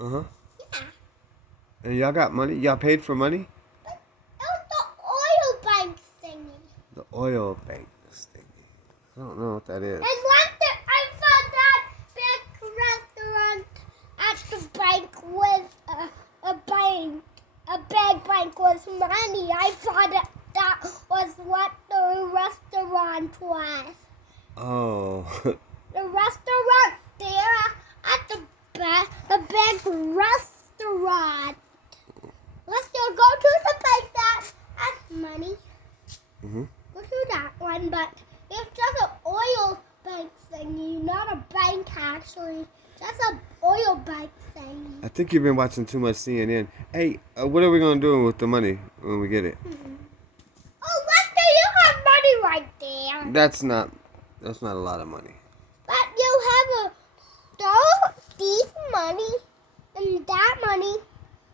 Uh-huh. Yeah. And y'all got money? Y'all paid for money? But it was the oil bank thingy. The oil bank thingy. I don't know what that is. And later I saw that big restaurant at the bank with a bank. A big bank with money. I thought that was what the restaurant was. Oh. The restaurant there at the big restaurant. Let's go to the bank that has money. Mhm. Go to that one, but it's just an oil bank thingy, not a bank actually. Just an oil bank thingy. I think you've been watching too much CNN. Hey, what are we gonna do with the money when we get it? Oh, Lester, you have money right there. That's not a lot of money. But you have these money and that money.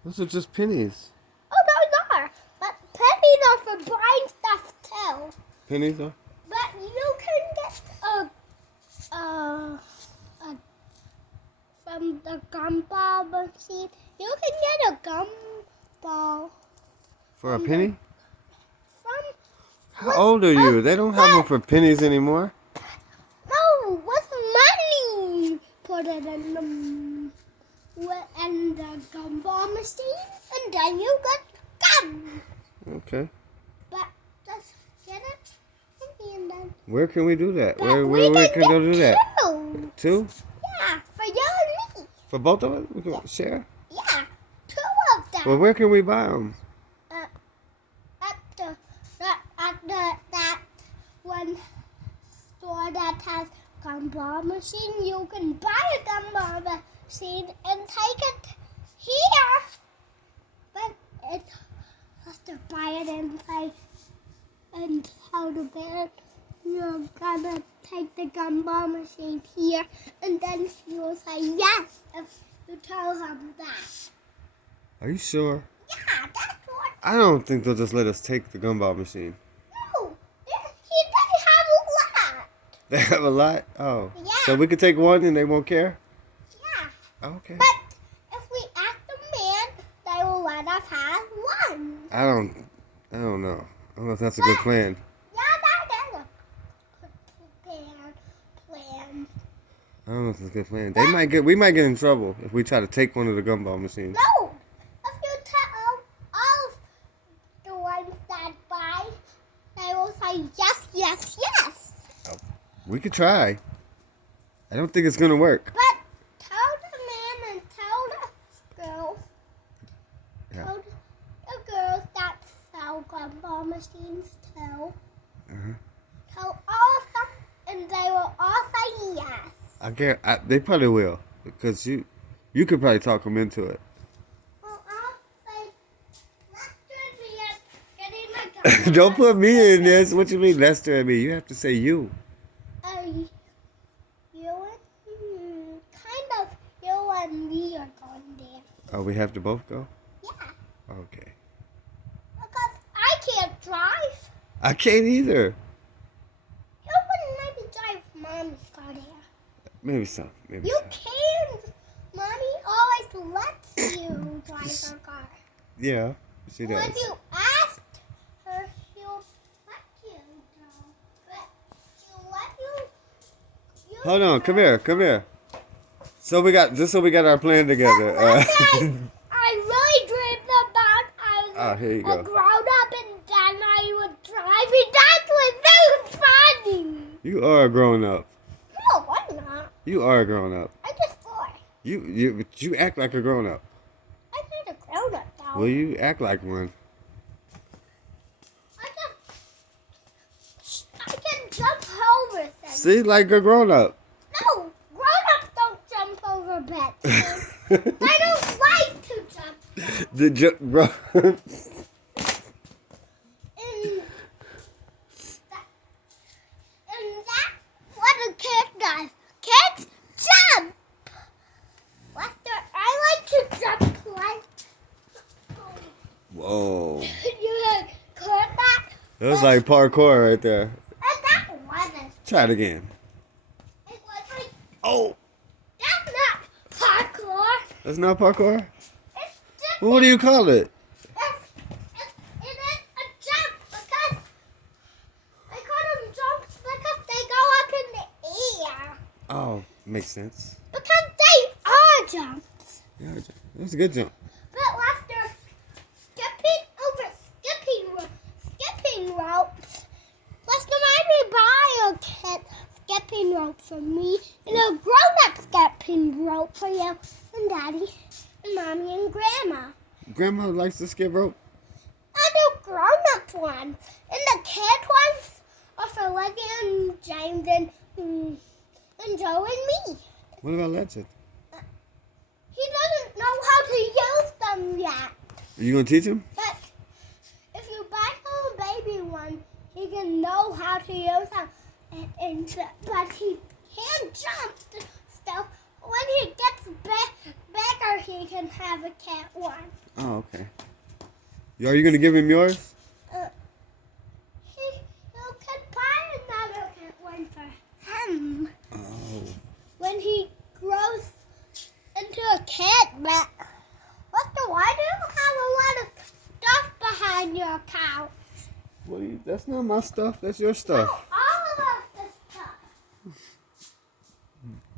Those are just pennies. Oh, those are. But pennies are for buying stuff too. Pennies are? But you can get from the gumball machine. You can get a gumball For a penny? from. How old are you? They don't have them for pennies anymore. No, with money. Put it in the gumball machine, and then you get gum. Okay. But just get it from me and then. Where can we do that? But Where we can we go do that? Two. Two? Yeah, for you and me. For both of us? We can share? Yeah, two of them. Well, where can we buy them? That one store that has gumball machine, you can buy a gumball machine and take it here. But it has to buy it and tell the bear you're gonna take the gumball machine here, and then he will say yes if you tell him that. Are you sure? Yeah, that's what. I don't think they'll just let us take the gumball machine. No, they have a lot. They have a lot? Oh. Yeah. So we could take one and they won't care? Yeah. Okay. But if we ask the man, they will let us have one. I don't know. I don't know if that's a good plan. Yeah, that is a good plan. I don't know if it's a good plan. We might get in trouble if we try to take one of the gumball machines. No, if you tell all of the ones that buy, they will say yes, yes, yes. We could try. I don't think it's gonna work. But tell the man and tell the girls. Yeah. Tell the girls that sell gumball machines too. Uh-huh. Tell all of them, and they will all say yes. They probably will because you could probably talk them into it. Well, I'll say, Lester, me at getting my gumball. Don't put me in this. What you mean, Lester and me? You have to say you. You and kind of you and me are going there. Oh, we have to both go? Yeah, Okay. because I can't drive. I can't either. You wouldn't maybe drive Mommy's car there. Maybe so. Maybe You so. can. Mommy always lets you drive her car. Yeah, she does. When you asked her, she'll let you go. But she'll let you. Hold on, come here. So we got our plan together. I really dreamed about I was here you a go. grown up and then I was driving. That was so funny. You are a grown up. No, I'm not. You are a grown up. I'm just 4. You act like a grown up. I'm not a grown up though. Well, you act like one. I can jump over things. See, like a grown up. No, grown-ups don't jump over beds. I don't like to jump. Bro. And that's what a kid does. Kids jump. Lester, I like to jump like. Whoa. You heard that? That was like parkour right there. And that wasn't. Try it again. It was like, Oh. that's not parkour. That's not parkour? It's just Well, what do you call it? it is a jump because I call them jumps because they go up in the air. Oh, makes sense. Because they are jumps. Yeah, that's a good jump. But after skipping over skipping ropes, let's remind me buy a kid skipping rope for me and a grown-up skipping rope for you and Daddy and Mommy and Grandma. Grandma likes to skip rope. And a grown-up one. And the kid ones are for Leggy and James and Joe and me. What about Legend? He doesn't know how to use them yet. Are you gonna teach him? But if you buy him a baby one, he can know how to use them. But he can't jump still. When he gets bigger, he can have a cat one. Oh, okay. Are you gonna give him yours? You can buy another cat one for him Oh. when he grows into a cat. But why do you have a lot of stuff behind your couch? That's not my stuff. That's your stuff. All of the stuff.